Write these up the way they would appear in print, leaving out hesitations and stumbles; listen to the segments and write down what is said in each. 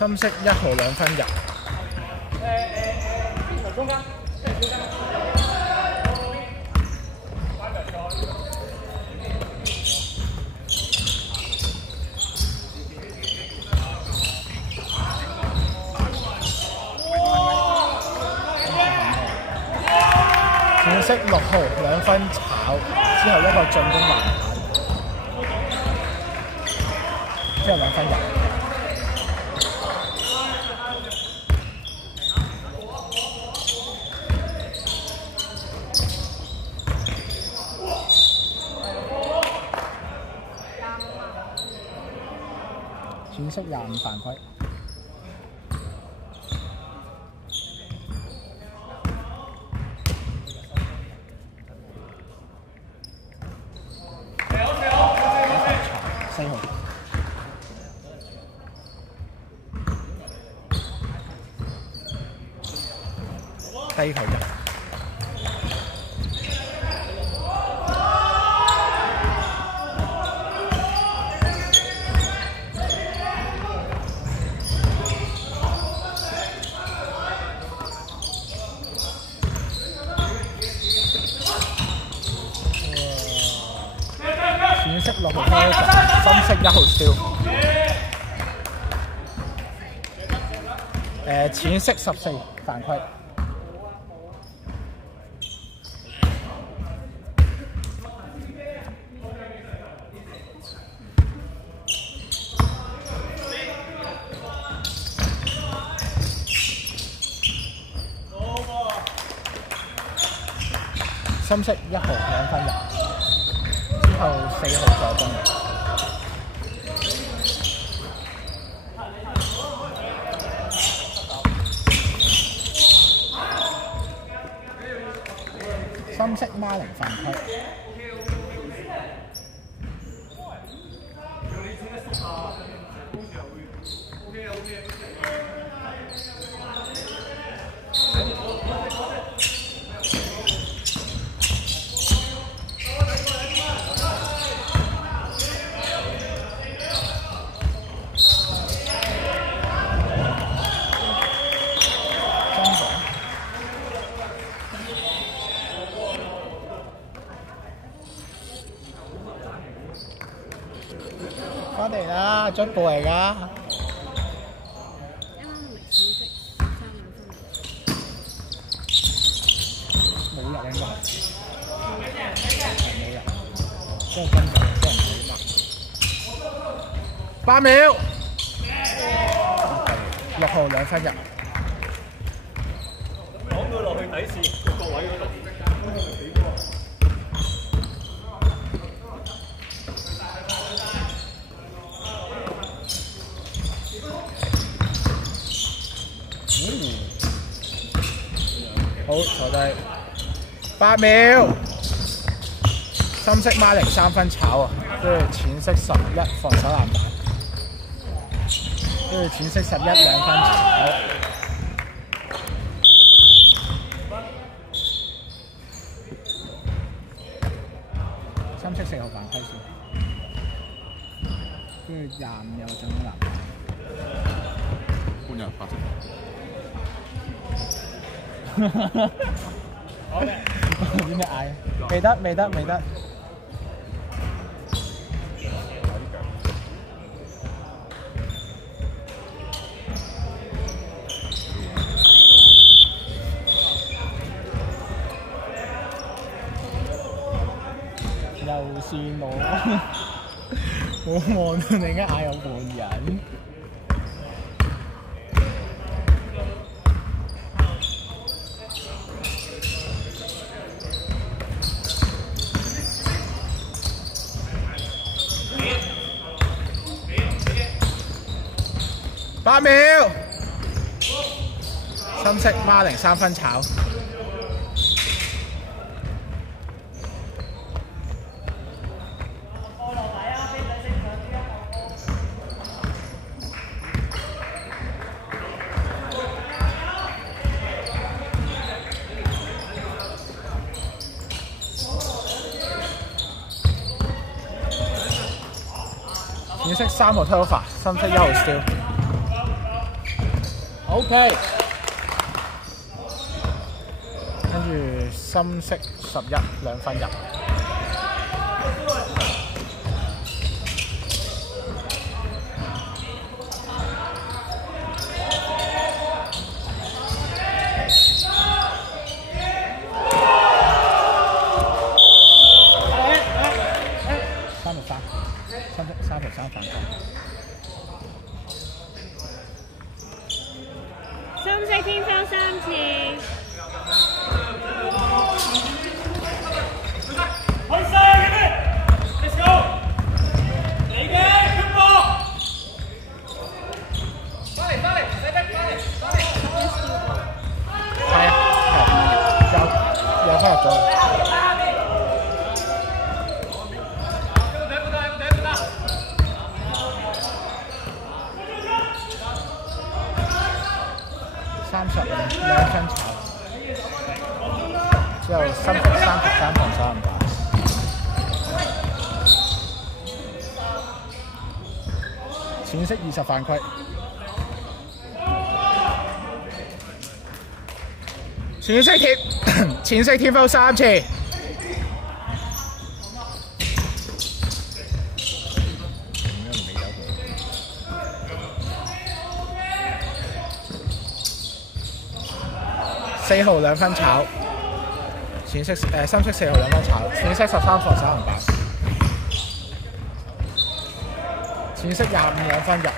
深色1號2分入。中間，淺色6號2分炒，之後一個進攻籃板，之後2分入。淺色25犯規。4號。低球入。淺色6號開球，深色1號燒。淺色14犯規。深色1號2分入。之後4號助攻。深色孖零犯規。翻嚟啦，進步嚟㗎。冇入應該係冇入，即係跟住即係唔好8秒，6號2分入。講到落去底線個位嗰度。好，坐低。8秒。深色孖零3分炒啊，跟住淺色11防守籃板，跟住淺色11 2分炒。深色4號犯規線，跟住25有進攻籃板。半日8成。好嘅，點解嗌？未得，未得，未得。又是我，我望到你而家嗌我換人。8秒，深色孖零3分炒。淺色3號 turnover， 深色1號 steal。OK。跟住深色11，2分入。3條3反擊。深色天花3次。開晒嘅咩 ？Let's go！ 嚟嘅，ขึ้น波！翻嚟，使得翻嚟。係啊，又翻入咗。32分炒，之後深色33防3唔打，淺色20犯規，淺色天賦3次。4號2分炒，淺色深色4號2分炒，淺色13防3唔打，淺色25 2分入。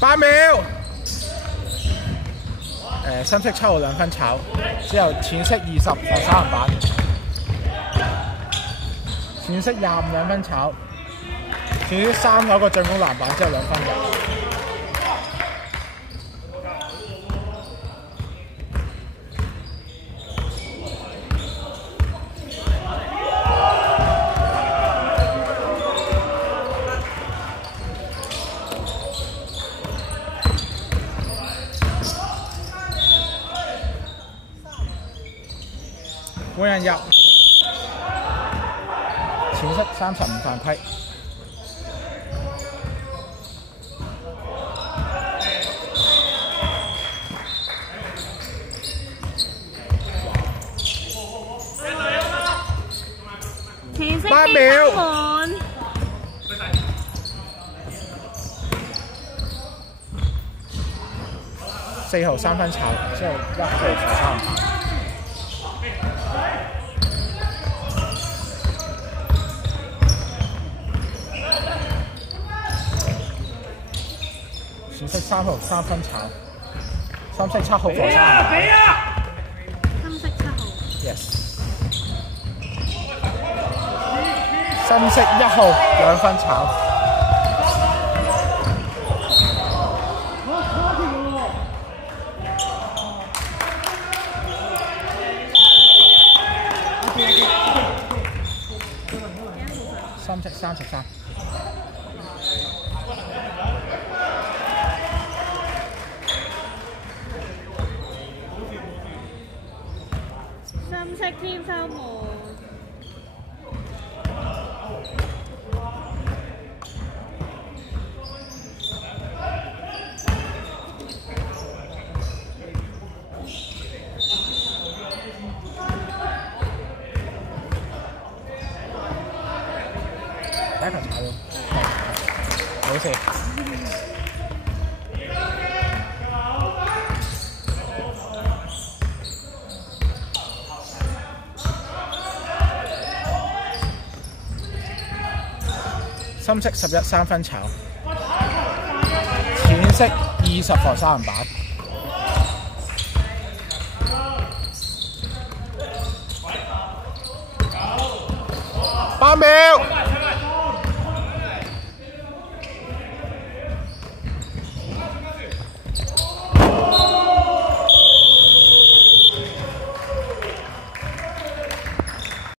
8秒，深色7號2分炒，之後淺色20防3籃板，淺色25 2分炒，淺色3攞個進攻籃板之後2分入。換人入，淺色35犯規，淺色8秒，滿4號3分炒，之後1號防3籃板。淺色3號3分炒，深色7號防3籃板。深色7號。Yes。深色1號2分炒。深色33。深色天花門。第一球炒咗，冇事。深色11 3分炒，淺色20防3籃板。8秒。